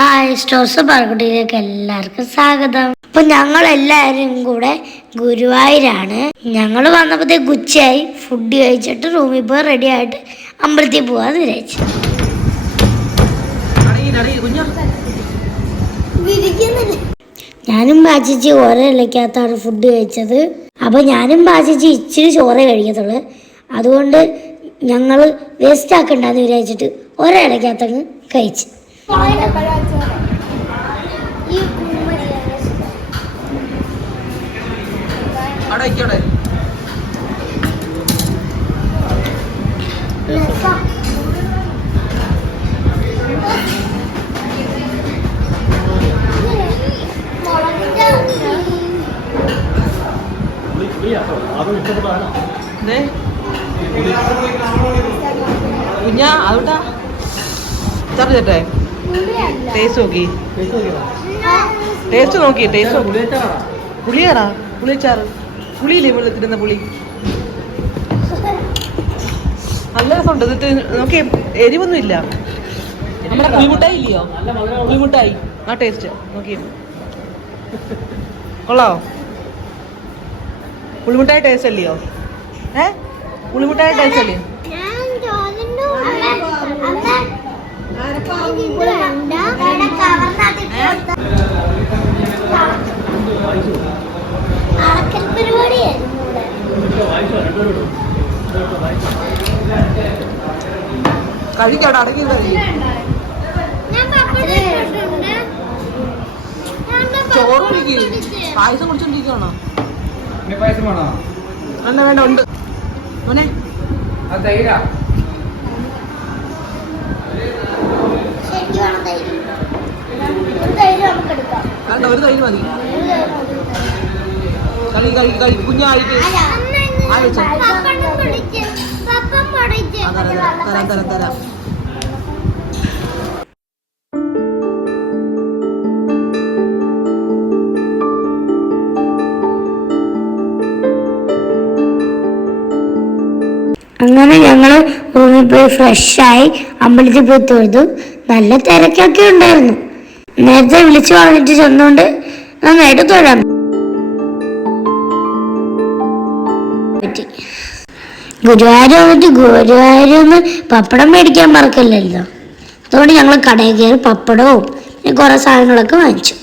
Hi stores പാർക്കുട്ടിയിലേക്ക് എല്ലാവർക്കും സ്വാഗതം. അപ്പൊ ഞങ്ങൾ എല്ലാവരും കൂടെ ഗുരുവായൂരാണ്. ഞങ്ങൾ വന്നപ്പോഴത്തേക്ക് ഗുച്ചയായി ഫുഡ് കഴിച്ചിട്ട് റൂമിൽ പോയി റെഡി ആയിട്ട് അമ്പലത്തിൽ പോവാന്ന് വിചാരിച്ചു. ഞാനും ബാച്ചിച്ചി ഓരോ ഇലക്കകത്താണ് ഫുഡ് കഴിച്ചത്. അപ്പൊ ഞാനും ബാച്ചിച്ചി ഇച്ചിരി ചോറേ കഴിക്കത്തുള്ളൂ. അതുകൊണ്ട് ഞങ്ങൾ വേസ്റ്റ് ആക്കണ്ടെന്ന് വിചാരിച്ചിട്ട് ഓരോ ഇലക്കകത്തങ്ങ് കഴിച്ചു. അവിടെ കുഞ്ഞ ദേ. കുഞ്ഞാ അതുകൊണ്ടാ. ചാറ് ചേട്ടേ ടേസ്റ്റ് നോക്കി. ടേസ്റ്റ് നോക്കി ടേസ്റ്റ് നോക്കി. പുളിയാടാ പുളിച്ചാറ് പുളിയില്ലേ വെള്ളത്തിരുന്ന പുളി? നല്ല രസമുണ്ട്. എന്നിട്ട് നോക്കി എരിവൊന്നും ഇല്ല. നമ്മുടെ പുളിമുട്ടായി ഇല്ലയോ? പുളിമുട്ടായി. ആ ടേസ്റ്റ് നോക്കി. കൊള്ളാവോ? പുളിമുട്ടായി ടേസ്റ്റ് അല്ലയോ? ഏ? പുളിമുട്ടായി ടേസ്റ്റ് അല്ലയോ കഴിക്കാടെ അടങ്ങി ചോറ് കുടിക്കും പായസം കുടിച്ചോണ്ടിരിക്കണോ പായസം വേണോ? വേണ്ട വേണ്ട ഉണ്ട്. മോനെ. തൈരാ. വേണ്ട ഒരു തൈര് മതി. കഴി കഴി കഴി കുഞ്ഞായിട്ട്. ആ തരാം തരാം തരാം തരാം അങ്ങനെ ഞങ്ങൾ റൂമിൽ പോയി ഫ്രഷായി അമ്പലത്തിൽ പോയി തൊഴുതു. നല്ല തിരക്കൊക്കെ ഉണ്ടായിരുന്നു. നേരത്തെ വിളിച്ചു പറഞ്ഞിട്ട് ചെന്നുകൊണ്ട് നന്നായിട്ട് തൊഴാൻ ഗുരുവായൂർ വന്നിട്ട് ഗുരുവായൂർ ഒന്ന് പപ്പടം മേടിക്കാൻ മറക്കില്ലല്ലോ അതുകൊണ്ട് ഞങ്ങൾ കടയിൽ കയറി പപ്പടവും പിന്നെ കുറെ സാധനങ്ങളൊക്കെ വാങ്ങിച്ചു.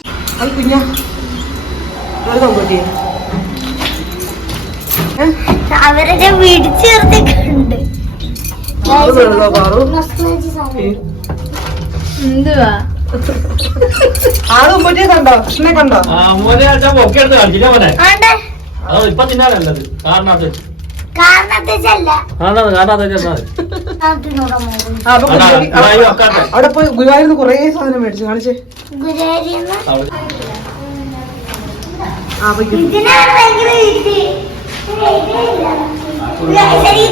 അവരൊക്കെ പിടിച്ചു ചേർത്തിട്ടുണ്ട്. എന്തുവാ? ആളും കണ്ടോ? കണ്ടോ? മോനെ കളിച്ചില്ല മോനെ? ഇപ്പൊ തിന്നാലല്ലത് കാരണത്ത് അവിടെ പോയി ഗുരുവായൂർന്ന് കുറേ സാധനം മേടിച്ചു കാണിച്ചേ.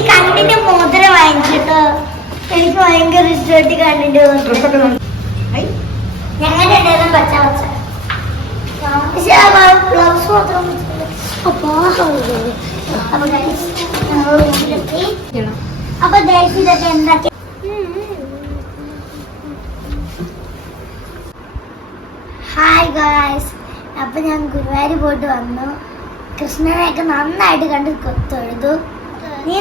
കണ്ണിന്റെ മോതിരം വാങ്ങിച്ചിട്ടോ. എനിക്ക് ഭയങ്കര ഇഷ്ടമായിട്ട് കണ്ണിന്റെ ഐ, ഞങ്ങളുടെ പച്ച പച്ച. പക്ഷെ ബ്ലൗസ് മാത്രം അപ്പൊ. ഹായ് ഗായ്സ് അപ്പൊ ഞാൻ ഗുരുവായൂർ പോയിട്ട് വന്നു. കൃഷ്ണനെയൊക്കെ നന്നായിട്ട് കണ്ട് കൊത്തൊഴുതു തൊഴുതു നീ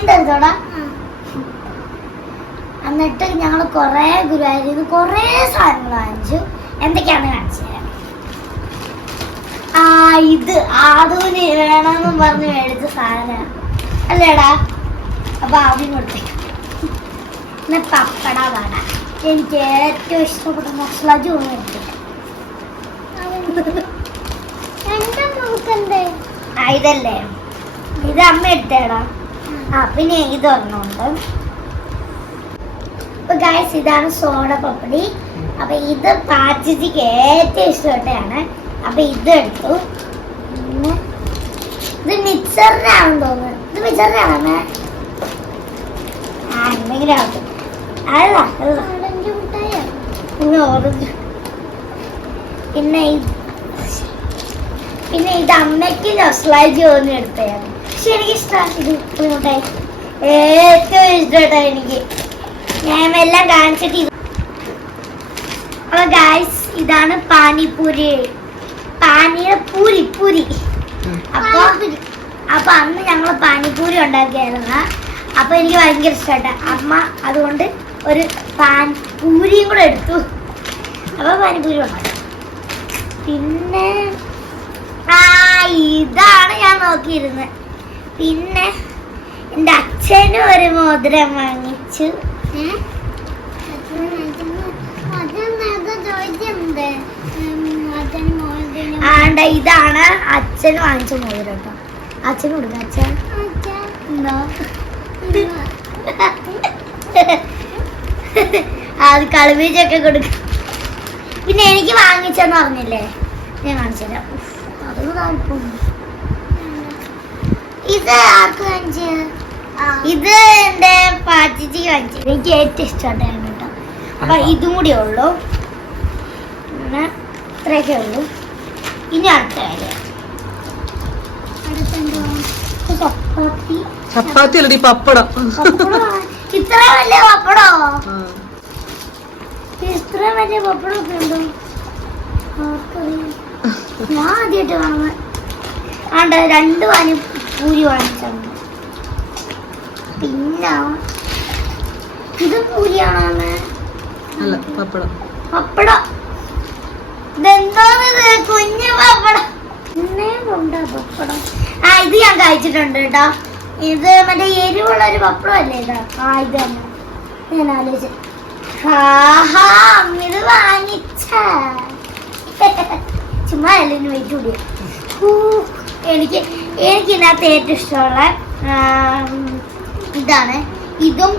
എന്നിട്ട് ഞങ്ങൾ കുറേ ഗുരുവായൂരിൽ നിന്ന് കുറേ സാധനങ്ങൾ വാങ്ങിച്ചു. എന്തൊക്കെയാണ് കാണിച്ചു തരാം. ആ ഇത് ആദൂന് വേണമെന്ന് പറഞ്ഞ് മേടിച്ച സാധനമാണ്. അല്ലേടാ? അപ്പൊ ആദ്യം കൊടുത്തേക്കാം പിന്നെ പപ്പട വട. എനിക്ക് ഏറ്റവും ഇഷ്ടപ്പെട്ട മസാല എടുത്തേക്ക് ആ ഇതല്ലേ? ഇത് അമ്മ എടുത്തേടാ. ആ പിന്നെ ഇത് ഒരെണ്ണമുണ്ട്. അപ്പൊ ഗായസ് ഇതാണ് സോഡ പപ്പടി. അപ്പൊ ഇത് പാച്ചിക്ക് ഏറ്റവും ഇഷ്ടപ്പെട്ടാണ് അപ്പൊ ഇതെടുത്തു. പിന്നെ ഇത് മിക്സറിന്റെ ആണെന്ന് തോന്നുന്നു. ഇത് മിക്സറിന്റെ പിന്നെ പിന്നെ ഇത് അമ്മയ്ക്ക് നൊസ്ലാജി തോന്നി എടുത്തതാണ്. പക്ഷെ എനിക്ക് ഇഷ്ടമാണ് ഇത് ഉപ്പിമുട്ടായി ഏറ്റവും ഇഷ്ടമായിട്ടാണ് എനിക്ക്. ഞാൻ എല്ലാം കാണിച്ചിട്ട് അപ്പൊ ഗായ്സ് ഇതാണ് പാനിപൂരി പാനിയുടെ പൂരി പൂരി. അപ്പൊ അപ്പൊ അന്ന് ഞങ്ങൾ പാനിപൂരി ഉണ്ടാക്കിയായിരുന്നു. അപ്പൊ എനിക്ക് ഭയങ്കര ഇഷ്ടപ്പെട്ട അമ്മ അതുകൊണ്ട് ഒരു പാൻ പൂരിയും കൂടെ എടുത്തു. അപ്പൊ പാനിപൂരി ഉണ്ടാക്കി. പിന്നെ ആ ഇതാണ് ഞാൻ നോക്കിയിരുന്നത് പിന്നെ എന്റെ അച്ഛനും ഒരു മോതിരം വാങ്ങിച്ചു ഇതാണ് അച്ഛൻ വാങ്ങിച്ച മോതിരം കേട്ടോ. അച്ഛൻ കൊടുക്ക അച്ഛൻ. എന്തോ അത് കളിബീജൊക്കെ കൊടുക്ക. പിന്നെ എനിക്ക് വാങ്ങിച്ചെന്ന് പറഞ്ഞില്ലേ? ഞാൻ കാണിച്ചുതരാം. ഉഫ്, അത് താല്പര്യം ഇത് ആർക്ക് കാണിച്ച് ഇത് എന്റെ പാച്ചിക്ക് കാണിച്ചു എനിക്ക് ഏറ്റവും ഇഷ്ടമായിട്ടായിരുന്നു കേട്ടോ. അപ്പൊ ഇതും കൂടി ഉള്ളൂ. പിന്നെ ഇത്രയൊക്കെ ഉള്ളൂ. ഇനി അടുത്ത കാര്യം. ചപ്പാത്തി. അല്ലടി പപ്പടം. ഇത്ര വലിയ പപ്പടോ. ഇത്ര വലിയ പപ്പടം ഒക്കെ ഉണ്ടോ ഞാൻ ആദ്യമായിട്ട് കാണുന്നത്. ആണ്ട രണ്ട് പാനി പൂരി വാങ്ങിച്ചു പിന്നെ ഇത് പൂരിയാണോ അല്ല പപ്പടം. പപ്പടം. ഇതെന്താണിത്? കുഞ്ഞു പപ്പടം. പപ്പടം. ആ ഇത് ഞാൻ കഴിച്ചിട്ടുണ്ട് കേട്ടോ. ഇത് മറ്റേ എരിവുള്ള ഒരു പപ്പടം അല്ലേ ഇതാ? ആ ഇത് തന്നെ. ഞാൻ ആലോചിച്ചു. ഇത് വാങ്ങിച്ച. ചുമ്മാ വെയിറ്റ് കൂടിയ എനിക്ക് എനിക്ക് ഇതിനകത്ത് ഏറ്റവും ഇഷ്ടമുള്ള ഇതാണ്. ഇതും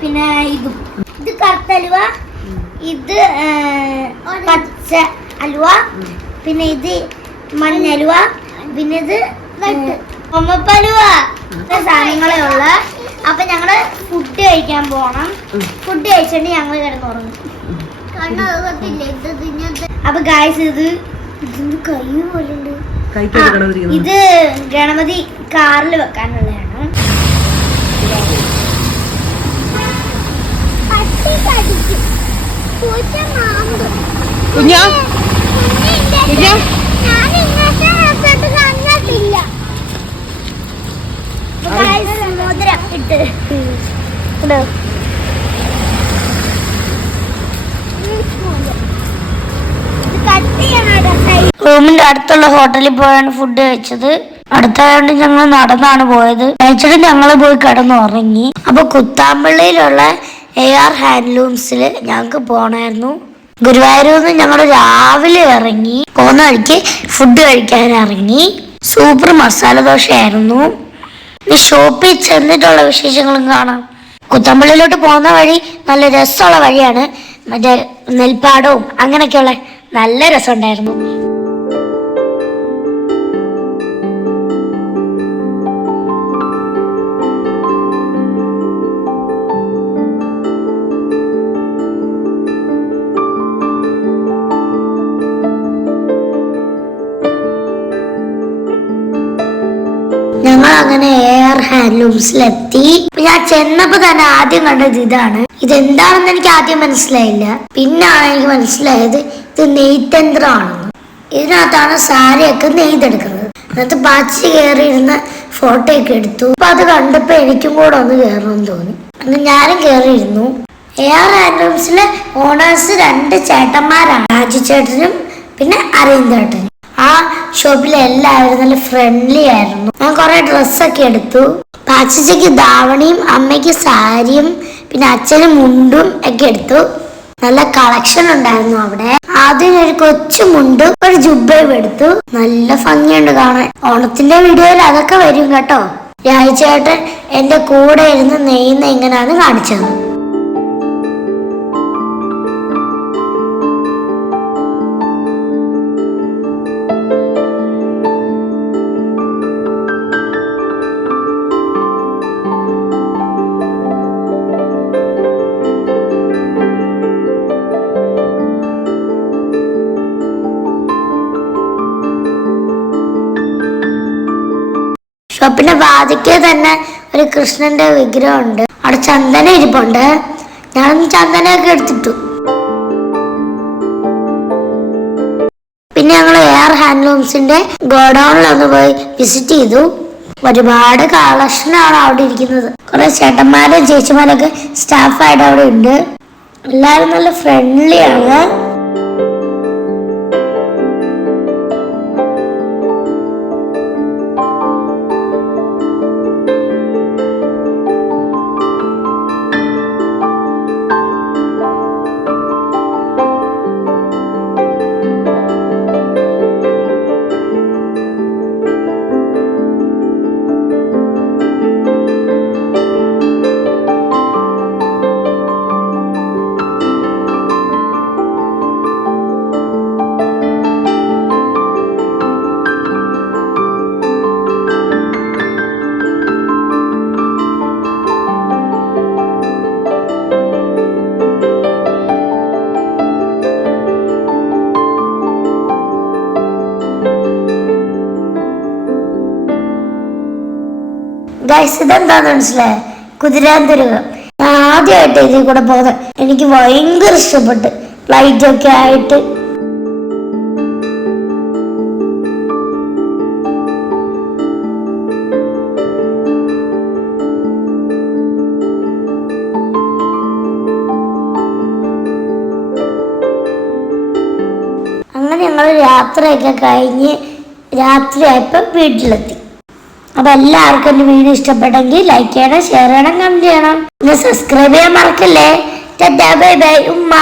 പിന്നെ ഇതും. ഇത് കറുത്തലുവ ഇത് പച്ച. അലുവ പിന്നെ ഇത് മഞ്ഞലുവ പിന്നെ ഇത് ഒമ്മപ്പലുവ സാധനങ്ങളെ ഉള്ള. അപ്പൊ ഞങ്ങൾ ഫുഡ് കഴിക്കാൻ പോണം. ഫുഡ് കഴിച്ചിട്ട് ഞങ്ങൾ കിടന്നുറങ്ങും. അപ്പൊ ഗായ്സ് ഇത് ഇതിന്റെ കൈ പോലെ ഇത് ഗണപതി കാറിൽ വെക്കാനുള്ളതാണ്. കുഞ്ഞാ കുഞ്ഞാ മോതിരം ഇട്ട് ഇടോ. റൂമിന്റെ അടുത്തുള്ള ഹോട്ടലിൽ പോയാണ് ഫുഡ് കഴിച്ചത്. അടുത്തായോണ്ട് ഞങ്ങൾ നടന്നാണ് പോയത്. കഴിച്ചിട്ട് ഞങ്ങൾ പോയി കിടന്നുറങ്ങി. അപ്പൊ കുത്താമ്പള്ളിയിലുള്ള എ ആർ ഹാൻഡ്ലൂംസിൽ ഞങ്ങൾക്ക് പോണായിരുന്നു. ഗുരുവായൂരിൽ നിന്ന് ഞങ്ങൾ രാവിലെ ഇറങ്ങി പോകുന്ന വഴിക്ക് ഫുഡ് കഴിക്കാൻ ഇറങ്ങി. സൂപ്പർ മസാല ദോശയായിരുന്നു. ഇനി ഷോപ്പിൽ ചെന്നിട്ടുള്ള വിശേഷങ്ങളും കാണാം. കുത്തമ്പള്ളിയിലോട്ട് പോകുന്ന വഴി നല്ല രസമുള്ള വഴിയാണ്. മറ്റേ നെൽപ്പാടവും അങ്ങനെയൊക്കെയുള്ള നല്ല രസമുണ്ടായിരുന്നു. അങ്ങനെ എ ആർ ഹാൻഡ്ലൂംസിലെത്തി ഞാൻ ചെന്നപ്പോ തന്നെ ആദ്യം കണ്ടത് ഇതാണ്. ഇതെന്താണെന്ന് എനിക്ക് ആദ്യം മനസ്സിലായില്ല. പിന്നാണ് എനിക്ക് മനസ്സിലായത് ഇത് നെയ്ത്തന്ത്രമാണെന്ന് ഇതിനകത്താണ് സാരിയൊക്കെ നെയ്തെടുക്കുന്നത്. അതിനകത്ത് പാച്ചി കയറിയിരുന്ന ഫോട്ടോ ഒക്കെ എടുത്തു. അപ്പൊ അത് കണ്ടപ്പോ എനിക്കും കൂടെ ഒന്ന് കയറണമെന്ന് തോന്നി. അങ്ങനെ ഞാനും കയറിയിരുന്നു. എ ആർ ഹാൻഡ്ലൂംസിലെ ഓണേഴ്സ് രണ്ട് ചേട്ടന്മാരാണ്. രാജു ചേട്ടനും പിന്നെ അരവിന്ദ് ചേട്ടനും. ആ ഷോപ്പിൽ എല്ലാവരും നല്ല ഫ്രണ്ട്ലി ആയിരുന്നു. ഞാൻ കുറെ ഡ്രസ്സൊക്കെ എടുത്തു. അച്ഛച്ചയ്ക്ക് ധാവണിയും അമ്മയ്ക്ക് സാരിയും പിന്നെ അച്ഛന് മുണ്ടും ഒക്കെ എടുത്തു. നല്ല കളക്ഷൻ ഉണ്ടായിരുന്നു അവിടെ. ആദ്യം ഒരു കൊച്ചു മുണ്ട് ഒരു ജുബയും എടുത്തു. നല്ല ഭംഗിയുണ്ട് കാണാൻ. ഓണത്തിന്റെ വീഡിയോയിൽ അതൊക്കെ വരും കേട്ടോ. രാജുചേട്ടൻ എന്റെ കൂടെ ഇരുന്ന് നെയ്യുന്ന എങ്ങനെയാണ് കാണിച്ചത് ഷോപ്പിന്റെ വാതിക്ക് തന്നെ ഒരു കൃഷ്ണന്റെ വിഗ്രഹം ഉണ്ട് അവിടെ ചന്ദന ഇരിപ്പുണ്ട്. ഞാൻ ചന്ദനമൊക്കെ എടുത്തിട്ടു. പിന്നെ ഞങ്ങൾ എയർ ഹാൻഡ്ലൂംസിന്റെ ഗോഡൌണിൽ ഒന്ന് പോയി വിസിറ്റ് ചെയ്തു. ഒരുപാട് കളക്ഷനാണ് അവിടെ ഇരിക്കുന്നത്. കുറെ ചേട്ടന്മാരും ചേച്ചിമാരൊക്കെ സ്റ്റാഫായിട്ട് അവിടെ ഉണ്ട്. എല്ലാവരും നല്ല ഫ്രണ്ട്ലി ഗൈസ് ഇതെന്താന്ന് മനസ്സിലായ? കുതിരാന്തുരുകം ഞാൻ ആദ്യമായിട്ട് ഇതിൽ കൂടെ പോകുന്നത് എനിക്ക് ഭയങ്കര ഇഷ്ടപ്പെട്ട് ഫ്ലൈറ്റ് ഒക്കെ ആയിട്ട്. അങ്ങനെ ഞങ്ങൾ യാത്രയൊക്കെ കഴിഞ്ഞ് രാത്രിയായപ്പോൾ വീട്ടിലെത്തി. അപ്പൊ എല്ലാവർക്കും എന്റെ വീഡിയോ ഇഷ്ടപ്പെട്ടെങ്കിൽ ലൈക്ക് ചെയ്യണം ഷെയർ ചെയ്യണം കമന്റ് ചെയ്യണം. പിന്നെ സബ്സ്ക്രൈബ് ചെയ്യാൻ മറക്കല്ലേ? ബൈ ബൈ ഉമ്മ.